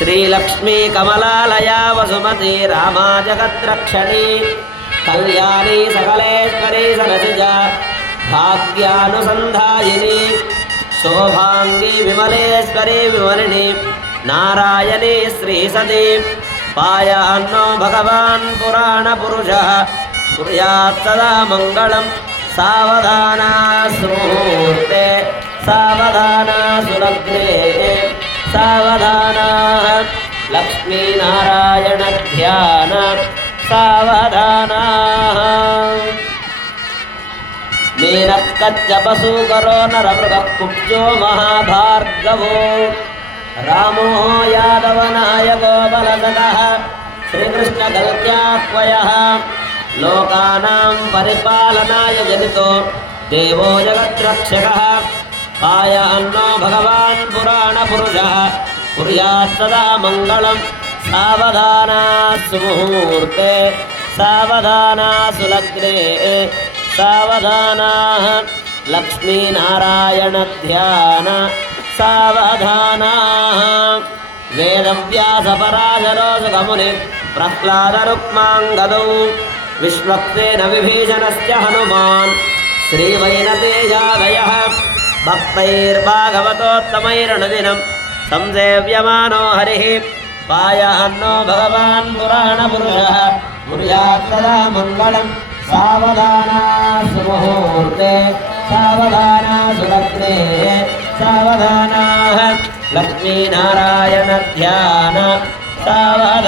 श्रीलक्ष्मी कमलालया वसुमती रामा जगद्रक्षणी कल्याणी सकलेश्वरी सनसिजा भाग्यानुसंधायिनी शोभांगी विमलेश्वरी विमलिनी नारायणी श्रीसती पायान्नो भगवान् पुराणपुरुषः कुर्यात् सदा मङ्गलं सावधाना सुमुहूर्ते सावधाना सुलग्ने सावधाना लक्ष्मीनारायण ध्यान सावधाना मीनक्कच्चपसूकरो नरमृगः कुब्जो महाभार्गवो रामो यादवनायको बलदकः श्रीकृष्णकल्क्याह्वयः लोकानां परिपालनाय जनितो देवो जगद्रक्षकः पायान्नो भगवान् पुराणपुरुषः कुर्यात् सदा मङ्गलं सावधाना सुमुहूर्ते सावधाना सुलग्ने सावधाना लक्ष्मीनारायण ध्यान सावधाना वेदव्यासपराशरो सुखमुनि प्रह्लादरुक्माङ्गदौ विश्वक्सेन विभीषणस्य हनुमान् श्रीवैनतेयादयः भक्तैर्भागवतोत्तमैरणदिनं संसेव्यमानो हरिः पायान्नो भगवान् पुराणपुरुषः कुर्यात् सदा मङ्गलं सावधाना सुमुहूर्ते सावधाना सुलग्ने सावधाना लक्ष्मीनारायण ध्यान सावधाना